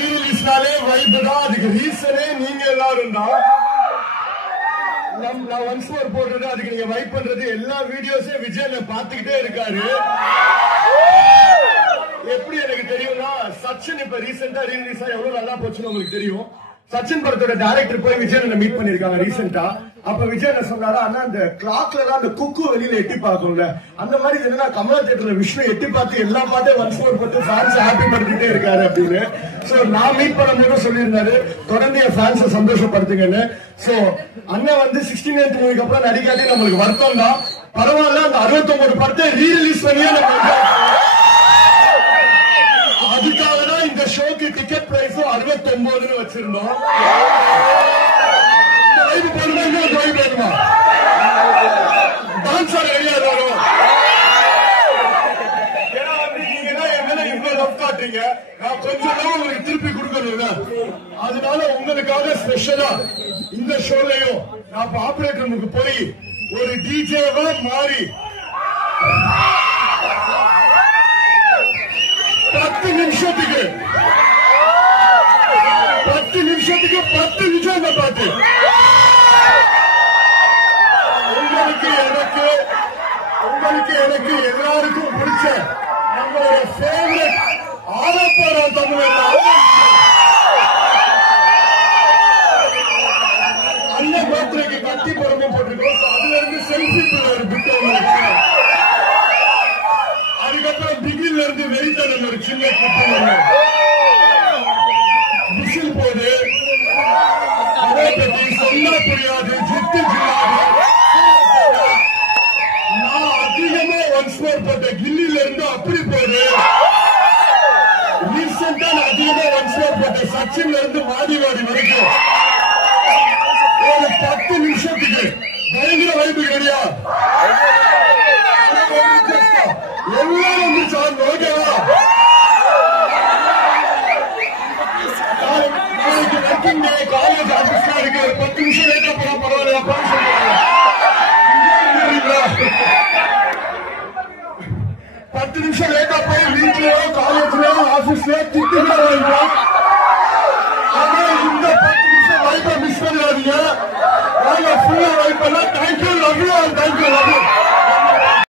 ரீரிலீஸ்னாலே vibe தான். அதுக்கு ரீசனே நீங்க எல்லாரும் தான். நான் ஒன்ஸ் மோர் போடுறது அதுக்கு நீங்க வைப் பண்றது எல்லா வீடியோஸே விஜய் பாத்துக்கிட்டே இருக்காரு. எப்படி எனக்கு தெரியும்னா சச்சின் இப்ப ரீசெண்டா ரீரிலீஸா எவ்வளவு நல்லா போச்சுன்னு உங்களுக்கு தெரியும். சச்சின் படத்தோட டைரக்டர் போய் விஜய் மீட் பண்ணிருக்காங்க ரீசெண்டா. அப்ப விஜய் என்ன சொன்னாரா, அண்ணா அந்த கிளாக்ல தான் அந்த குக்கு வெளியில எட்டி பார்க்கும்ல, அந்த மாதிரி என்னன்னா கமலா தியேட்டர்ல விஷ்ணு எட்டி பார்த்து எல்லா பாட்டையும் ஒன்ஸ் மோர் போட்டு ஃபேன்ஸ் ஹாப்பி படுத்திட்டே இருக்காரு அப்படின்னு. சோ நான் மீட் பண்ணும்போது சொல்லியிருந்தாரு தொடர்ந்து என் ஃபேன்ஸை சந்தோஷப்படுத்துங்கன்னு. சோ அண்ணன் வந்து 69th மூவிக்கு அப்புறம் நடிக்காதே நம்மளுக்கு வருத்தம் தான். பரவாயில்ல, அந்த 69 படத்தை ரீரிலீஸ் பண்ணியே நம்ம அதுக்காக தான் இந்த ஷோக்கு டிக்கெட் பிரைஸும் 69 வச்சிருந்தோம். டான்ஸ் ஆட ரெடியா வரும். ஏன்னா நீங்க என் மேல இவ்வளவு லவ் காட்டுறீங்க, நான் கொஞ்சம் லவ் உங்களுக்கு திருப்பி கொடுக்கணும்ல. அதனால உங்களுக்காக ஸ்பெஷலா இந்த ஷோலையும் நான் ஆபரேட்டர் ரூமுக்கு போய் ஒரு டிஜேவா மாறி 10 நிமிஷத்துக்கு 10 விஜய் பாட்டு உங்களுக்கு எனக்கு எல்லாருக்கும் பிடிச்ச நம்மளோட ஃபேவரட் ஆலப்பாரா தமிழ் அண்ணன் பர்த்டேக்கு கட்டி படமே போட்டுருக்கோம். அதுல இருந்து செல்ஃபி ஒரு பிட்டு அதுக்கப்புறம் பிகில இருந்து வெறித்தனம் ஒரு சின்ன கிட்டு விசில் போது அதை பற்றி சொல்ல புரியாது ஜித்து நான் அதிகமா ஒன்ஸ் மோர் போட்ட கில்லில இருந்து அப்படி போது ரீசெண்டா நான் அதிகமா ஒன்ஸ் மோர் போட்ட சச்சின்ல இருந்து வாடிவாடி வரைக்கும் ஒரு 10 நிமிஷத்துக்கு பயங்கர வைப்பு கிடையா எல்லாரும் வந்து சார் ஓகேவா. நாளைக்கு ஒர்க்கிங் டே, காலேஜ் ஆபீஸ்லாம் இருக்கு. ஒரு 10 நிமிஷம் லேட்டா போனா பரவாயில்லையாப்பா சொல்லுவாங்க. 10 நிமிஷம் லேட்டா போய் வீட்லயோ காலேஜ்லயோ ஆபீஸ்லயோ